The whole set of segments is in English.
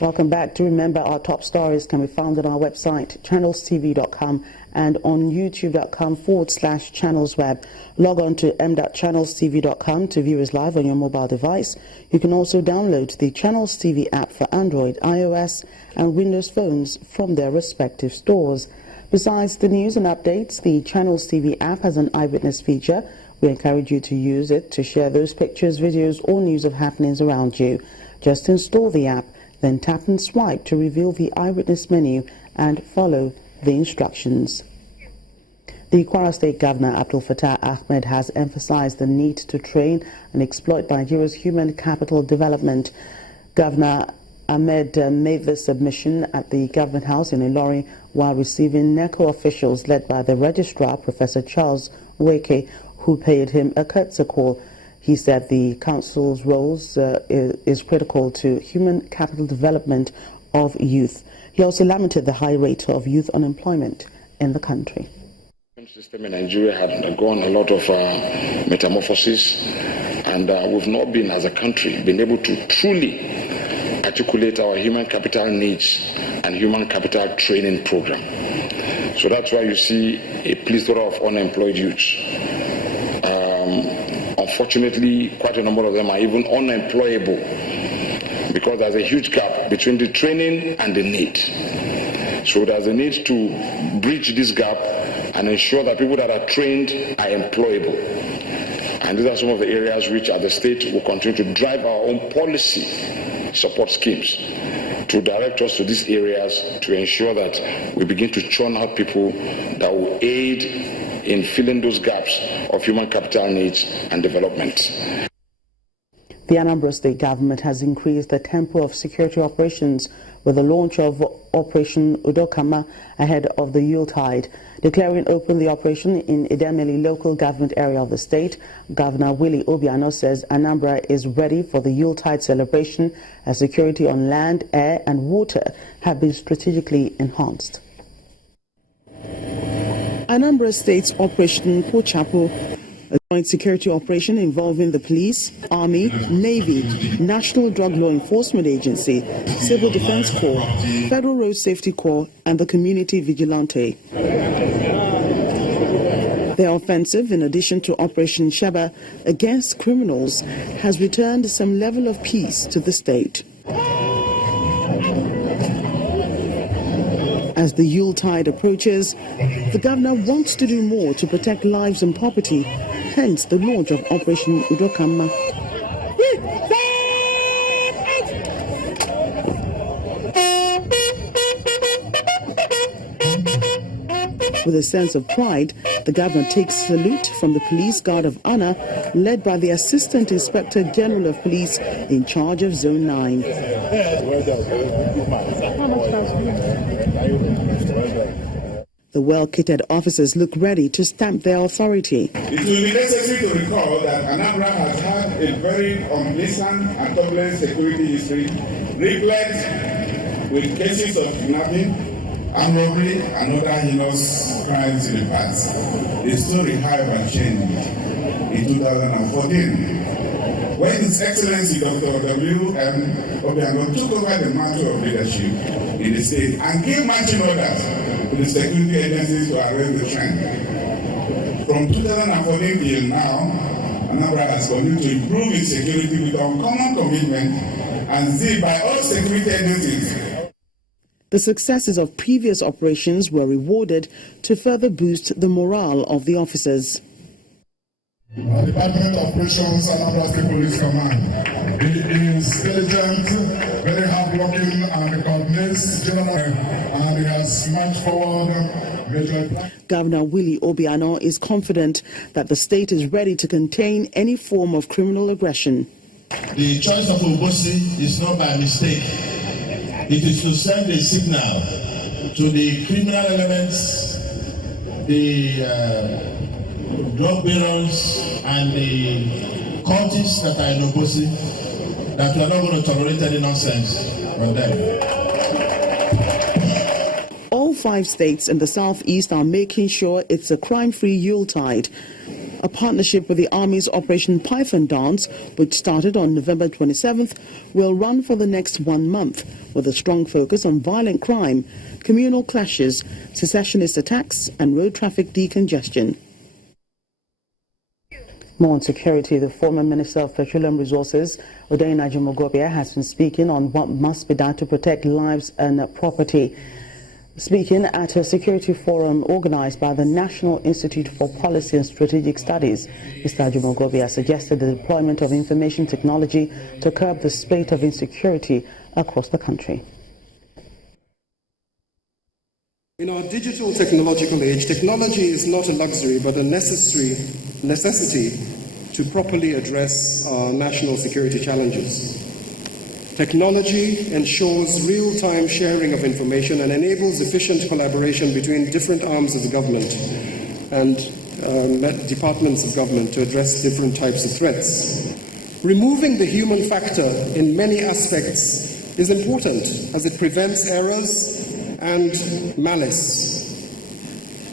Welcome back. To remember, our top stories can be found on our website, channelstv.com, and on youtube.com/channelsweb. Log on to m.channelstv.com to view us live on your mobile device. You can also download the Channels TV app for Android, iOS, and Windows phones from their respective stores. Besides the news and updates, the Channels TV app has an eyewitness feature. We encourage you to use it to share those pictures, videos, or news of happenings around you. Just install the app, then tap and swipe to reveal the eyewitness menu and follow the instructions. The Kwara State Governor Abdul Fattah Ahmed has emphasized the need to train and exploit Nigeria's human capital development. Governor Ahmed made this submission at the Government House in Ilorin while receiving NECO officials led by the Registrar, Professor Charles Weke, who paid him a courtesy call. He said the Council's roles is critical to human capital development of youth. He also lamented the high rate of youth unemployment in the country. The system in Nigeria had undergone a lot of metamorphosis, and we've not been, as a country, been able to truly articulate our human capital needs and human capital training program. So that's why you see a plethora of unemployed youths. Unfortunately, quite a number of them are even unemployable because there's a huge gap between the training and the need. So there's a need to bridge this gap and ensure that people that are trained are employable. And these are some of the areas which, at the state, will continue to drive our own policy support schemes to direct us to these areas to ensure that we begin to churn out people that will aid in filling those gaps of human capital needs and development. The Anambra State government has increased the tempo of security operations with the launch of Operation Udokamma ahead of the Yuletide. Declaring open the operation in Idemili local government area of the state, Governor Willie Obiano says Anambra is ready for the Yuletide celebration as security on land, air and water have been strategically enhanced. Anambra State's Operation Pochapo, a joint security operation involving the police, army, navy, National Drug Law Enforcement Agency, Civil Defense Corps, Federal Road Safety Corps, and the Community Vigilante. Their offensive, in addition to Operation Sheba against criminals, has returned some level of peace to the state. As the Yuletide approaches, the governor wants to do more to protect lives and property, hence the launch of Operation Udokamma. With a sense of pride, the governor takes salute from the Police Guard of Honor, led by the Assistant Inspector General of Police in charge of Zone 9. The well-kitted officers look ready to stamp their authority. It will be necessary to recall that Anambra has had a very unpleasant and turbulent security history, replete with cases of kidnapping, armed robbery, and other heinous crimes in the past. The story, however, changed in 2014. When His Excellency Dr. A.B.U. took over the mantle of leadership in the state and gave marching orders to the security agencies to arrest the trend. From 2014 till now, Anambra has continued to improve its security with uncommon commitment and zeal by all security agencies. The successes of previous operations were rewarded to further boost the morale of the officers. Department of Operations, Anambra State Police Command. He is diligent, very hardworking, and coordinates general, and he has marched forward major. Governor Willie Obiano is confident that the state is ready to contain any form of criminal aggression. The choice of Obosi is not by mistake. It is to send a signal to the criminal elements, the drug barons, and the cultists that are in Obosi, that we are not going to tolerate any nonsense from them. All 5 states in the southeast are making sure it's a crime-free Yuletide. A partnership with the Army's Operation Python Dance, which started on November 27th, will run for the next 1 month, with a strong focus on violent crime, communal clashes, secessionist attacks, and road traffic decongestion. More on security, the former Minister of Petroleum Resources, Udokamma, has been speaking on what must be done to protect lives and property. Speaking at a security forum organized by the National Institute for Policy and Strategic Studies, Mr. Udokamma suggested the deployment of information technology to curb the spate of insecurity across the country. In our digital technological age, technology is not a luxury but a necessity to properly address our national security challenges. Technology ensures real-time sharing of information and enables efficient collaboration between different arms of the government and departments of government to address different types of threats. Removing the human factor in many aspects is important as it prevents errors and malice.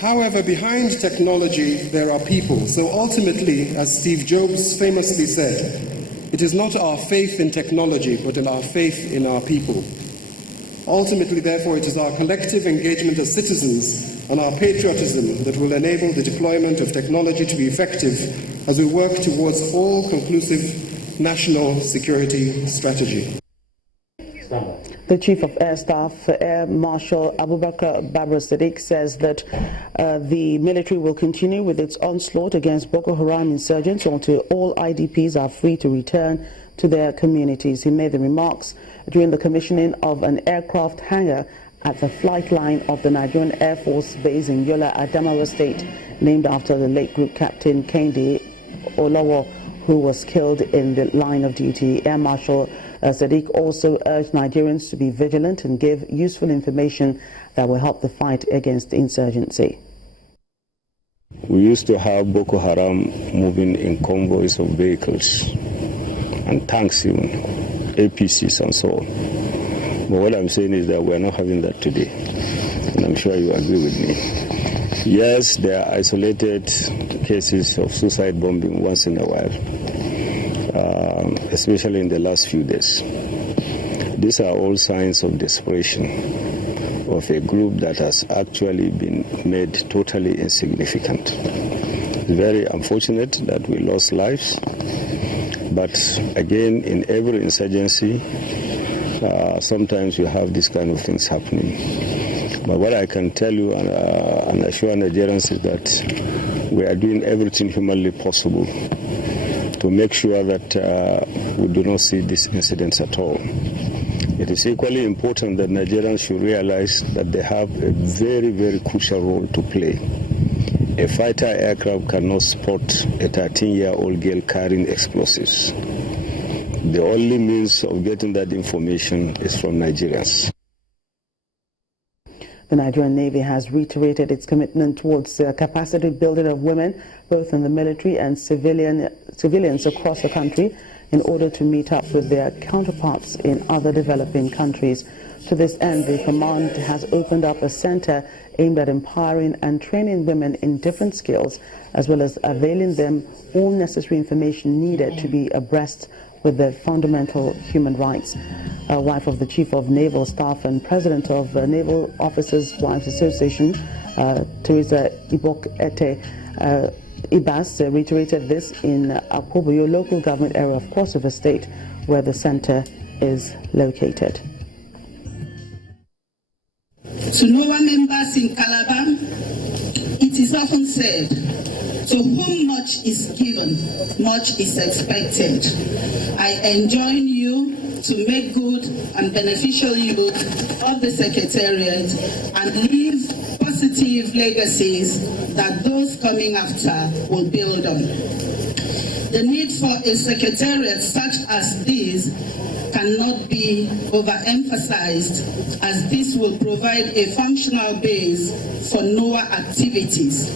However, behind technology there are people. So ultimately, as Steve Jobs famously said, it is not our faith in technology, but in our faith in our people. Ultimately, therefore, it is our collective engagement as citizens and our patriotism that will enable the deployment of technology to be effective as we work towards all-conclusive national security strategy. The Chief of Air Staff, Air Marshal Abubakar Babra Sadiq, says that the military will continue with its onslaught against Boko Haram insurgents until all IDPs are free to return to their communities. He made the remarks during the commissioning of an aircraft hangar at the flight line of the Nigerian Air Force base in Yola, Adamawa State, named after the late Group Captain Kehinde Olowo, who was killed in the line of duty. Air Marshal Sadiq also urged Nigerians to be vigilant and give useful information that will help the fight against insurgency. We used to have Boko Haram moving in convoys of vehicles and tanks, even APCs and so on. But what I'm saying is that we're not having that today, and I'm sure you agree with me. Yes, there are isolated cases of suicide bombing once in a while, especially in the last few days. These are all signs of desperation of a group that has actually been made totally insignificant. It's very unfortunate that we lost lives, but again, in every insurgency, sometimes you have these kind of things happening. But what I can tell you and assure Nigerians is that we are doing everything humanly possible to make sure that we do not see these incidents at all. It is equally important that Nigerians should realize that they have a very, very crucial role to play. A fighter aircraft cannot spot a 13-year-old girl carrying explosives. The only means of getting that information is from Nigerians. The Nigerian Navy has reiterated its commitment towards capacity building of women, both in the military and civilians across the country, in order to meet up with their counterparts in other developing countries. To this end, the command has opened up a center aimed at empowering and training women in different skills, as well as availing them all necessary information needed to be abreast with their fundamental human rights. A wife of the Chief of Naval Staff and President of Naval Officers' Wives Association, Teresa Ibas, reiterated this in A.B.U, local government area of Cross River State, where the center is located. To NOAA members in Calabar, it is often said, to whom much is given, much is expected. I enjoin you to make good and beneficial use of the Secretariat and leave positive legacies that those coming after will build on. The need for a Secretariat such as this cannot be overemphasized, as this will provide a functional base for NOAA activities,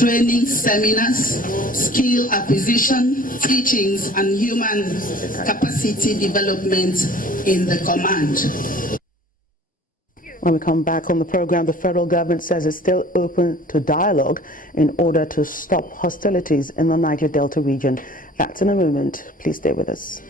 training seminars, skill acquisition, teachings, and human capacity development in the command. When we come back on the program, the federal government says it's still open to dialogue in order to stop hostilities in the Niger Delta region. That's in a moment. Please stay with us.